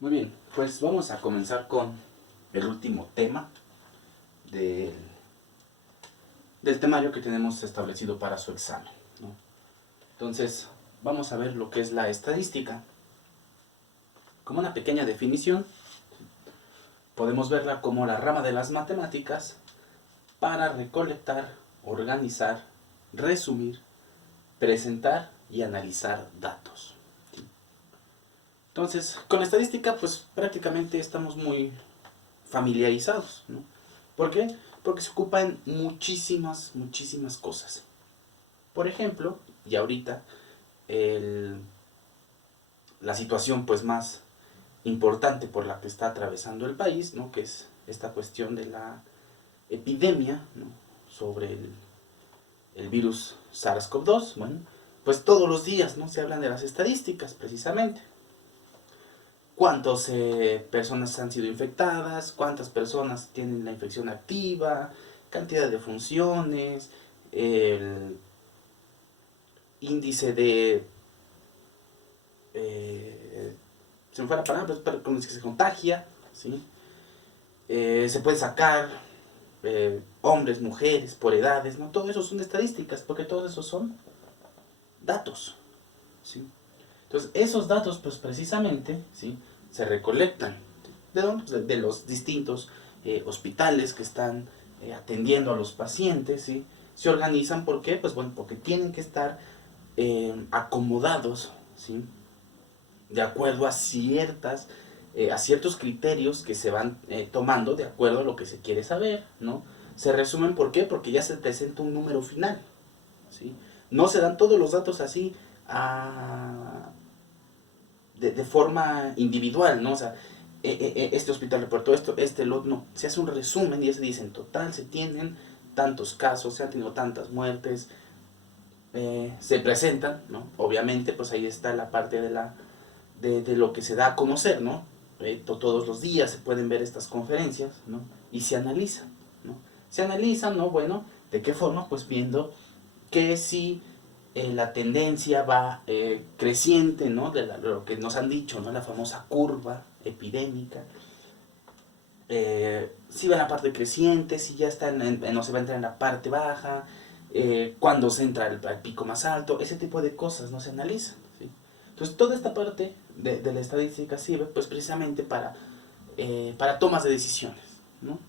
Muy bien, pues vamos a comenzar con el último tema del, del temario que tenemos establecido para su examen, ¿no? Entonces, vamos a ver lo que es la estadística. Como una pequeña definición, podemos verla como la rama de las matemáticas para recolectar, organizar, resumir, presentar y analizar datos. Entonces, con la estadística, pues prácticamente estamos muy familiarizados, ¿no? ¿Por qué? Porque se ocupa en muchísimas cosas. Por ejemplo, y ahorita, el, la situación pues más importante por la que está atravesando el país, ¿no? Que es esta cuestión de la epidemia, ¿no? Sobre el virus SARS-CoV-2. Bueno, pues todos los días, ¿no? Se hablan de las estadísticas precisamente. Cuántas personas han sido infectadas, cuántas personas tienen la infección activa, cantidad de funciones, el índice de... se me fue la palabra, pero con el que se contagia, ¿sí? Se puede sacar hombres, mujeres, por edades, ¿no? Todo eso son estadísticas, porque todo eso son datos, ¿sí? Entonces, esos datos, pues precisamente, ¿sí? Se recolectan. ¿De dónde? Pues de los distintos hospitales que están atendiendo a los pacientes, ¿sí? Se organizan, ¿por qué? Pues bueno, porque tienen que estar acomodados, ¿sí? De acuerdo a a ciertos criterios que se van tomando de acuerdo a lo que se quiere saber, ¿no? Se resumen, ¿por qué? Porque ya se presenta un número final, ¿sí? No se dan todos los datos así de forma individual, ¿no? O sea, este hospital reportó esto, el otro, no. Se hace un resumen y ya se dice, en total se tienen tantos casos, se han tenido tantas muertes, se presentan, ¿no? Obviamente, pues ahí está la parte de lo que se da a conocer, ¿no? Todos los días se pueden ver estas conferencias, ¿no? Y se analizan, ¿no? Se analizan, ¿no? Bueno, ¿de qué forma? Pues viendo que si la tendencia va creciente, ¿no? Lo que nos han dicho, ¿no? La famosa curva epidémica. Si va en la parte creciente, si ya está no se va a entrar en la parte baja, cuando se entra al pico más alto, ese tipo de cosas no se analizan, ¿sí? Entonces, toda esta parte de la estadística sirve pues precisamente para tomas de decisiones, ¿no?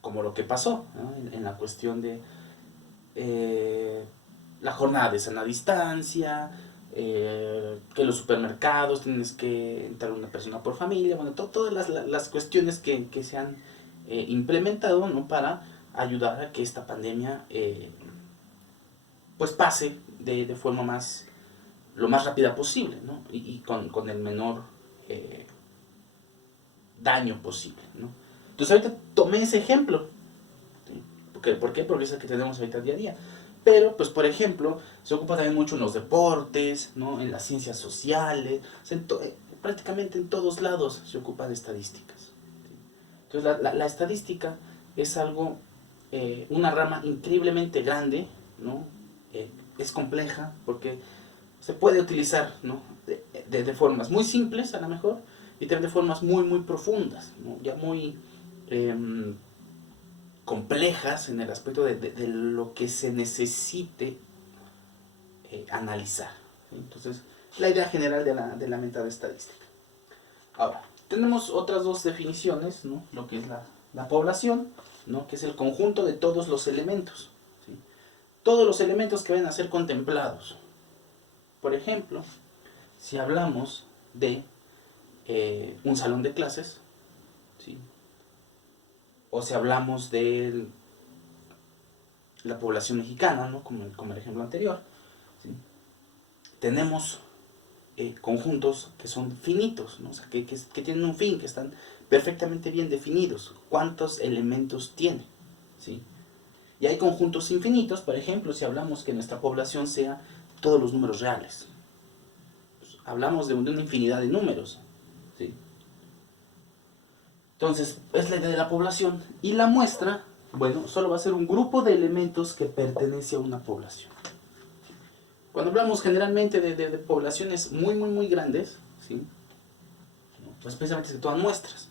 Como lo que pasó, ¿no? En la cuestión de la jornada de sana distancia, que los supermercados tienes que entrar una persona por familia, bueno, todas las cuestiones que se han implementado, ¿no? Para ayudar a que esta pandemia pues pase de forma lo más rápida posible, ¿no? Y con el menor eh, daño posible, ¿no? Entonces ahorita tomé ese ejemplo, ¿sí? ¿Por qué? Porque es el que tenemos ahorita día a día. Pero, pues, por ejemplo, se ocupa también mucho en los deportes, ¿no? En las ciencias sociales, o sea, prácticamente en todos lados se ocupa de estadísticas, ¿sí? Entonces, la estadística es algo, una rama increíblemente grande, ¿no? Es compleja porque se puede utilizar, ¿no? De formas muy simples, a lo mejor, y también de formas muy profundas, ¿no? Ya muy... Eh, complejas en el aspecto de lo que se necesite analizar. ¿Sí? Entonces, la idea general de la mentada estadística. Ahora, tenemos otras dos definiciones, ¿no? Lo que es la población, ¿no? Que es el conjunto de todos los elementos, ¿sí? Todos los elementos que van a ser contemplados. Por ejemplo, si hablamos de un salón de clases, ¿sí? O si hablamos de la población mexicana, ¿no? Como el ejemplo anterior, ¿sí? Tenemos conjuntos que son finitos, ¿no? O sea, que tienen un fin, que están perfectamente bien definidos. ¿Cuántos elementos tiene? ¿Sí? Y hay conjuntos infinitos, por ejemplo, si hablamos que nuestra población sea todos los números reales. Pues hablamos de una infinidad de números, ¿sí? Entonces, es la idea de la población. Y la muestra, bueno, solo va a ser un grupo de elementos que pertenece a una población. Cuando hablamos generalmente de poblaciones muy grandes, ¿sí? Pues precisamente se toman muestras.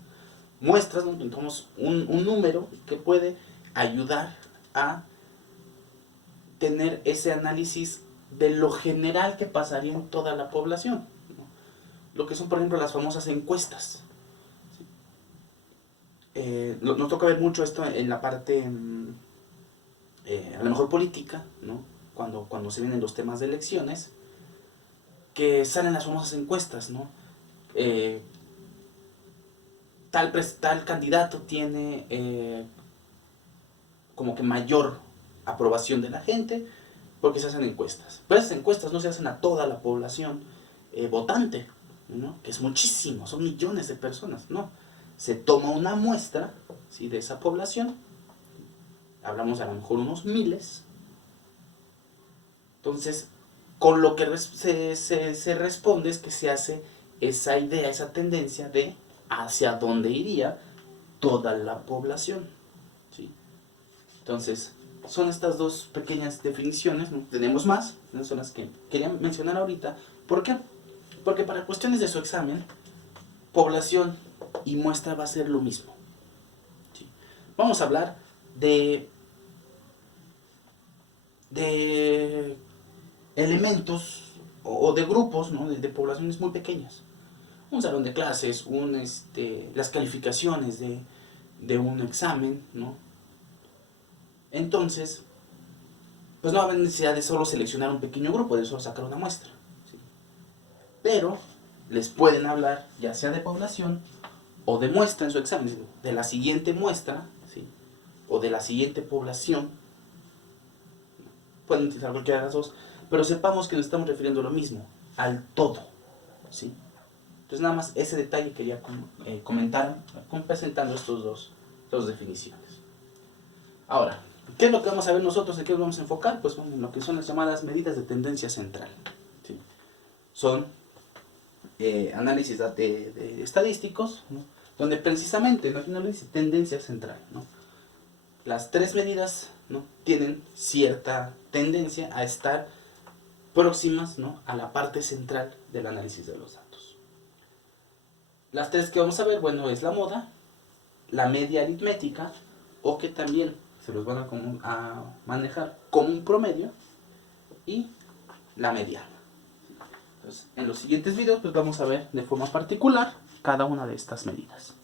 Muestras, ¿no? Entonces, un número que puede ayudar a tener ese análisis de lo general que pasaría en toda la población, ¿no? Lo que son, por ejemplo, las famosas encuestas. Nos toca ver mucho esto en la parte, a lo mejor política, ¿no? Cuando se vienen los temas de elecciones, que salen las famosas encuestas, ¿no? Tal candidato tiene como que mayor aprobación de la gente porque se hacen encuestas. Pero esas encuestas no se hacen a toda la población votante, ¿no? Que es muchísimo, son millones de personas, ¿no? Se toma una muestra, ¿sí?, de esa población, hablamos a lo mejor unos miles, entonces con lo que se responde es que se hace esa idea, esa tendencia de hacia dónde iría toda la población, ¿sí? Entonces, son estas dos pequeñas definiciones, ¿no? Tenemos más, ¿no? Son las que quería mencionar ahorita. ¿Por qué? Porque para cuestiones de su examen, población y muestra va a ser lo mismo, ¿sí? Vamos a hablar de elementos o de grupos, ¿no?, de poblaciones muy pequeñas. Un salón de clases, las calificaciones de un examen, ¿no? Entonces, pues no va a haber necesidad de solo seleccionar un pequeño grupo, de solo sacar una muestra, ¿sí? Pero les pueden hablar ya sea de población o de muestra en su examen, de la siguiente muestra, ¿sí?, o de la siguiente población. Pueden utilizar cualquiera de las dos, pero sepamos que nos estamos refiriendo a lo mismo, al todo, ¿sí? Entonces nada más ese detalle quería comentar presentando estas dos definiciones. Ahora, ¿qué es lo que vamos a ver nosotros? ¿De qué vamos a enfocar? Pues bueno, lo que son las llamadas medidas de tendencia central, ¿sí? Son análisis de estadísticos, ¿no?, donde precisamente, no dice tendencia central, ¿no? Las tres medidas, ¿no?, tienen cierta tendencia a estar próximas, ¿no?, a la parte central del análisis de los datos. Las tres que vamos a ver, bueno, es la moda, la media aritmética, o que también se los van a manejar como un promedio, y la mediana. Entonces, en los siguientes videos pues vamos a ver de forma particular cada una de estas medidas.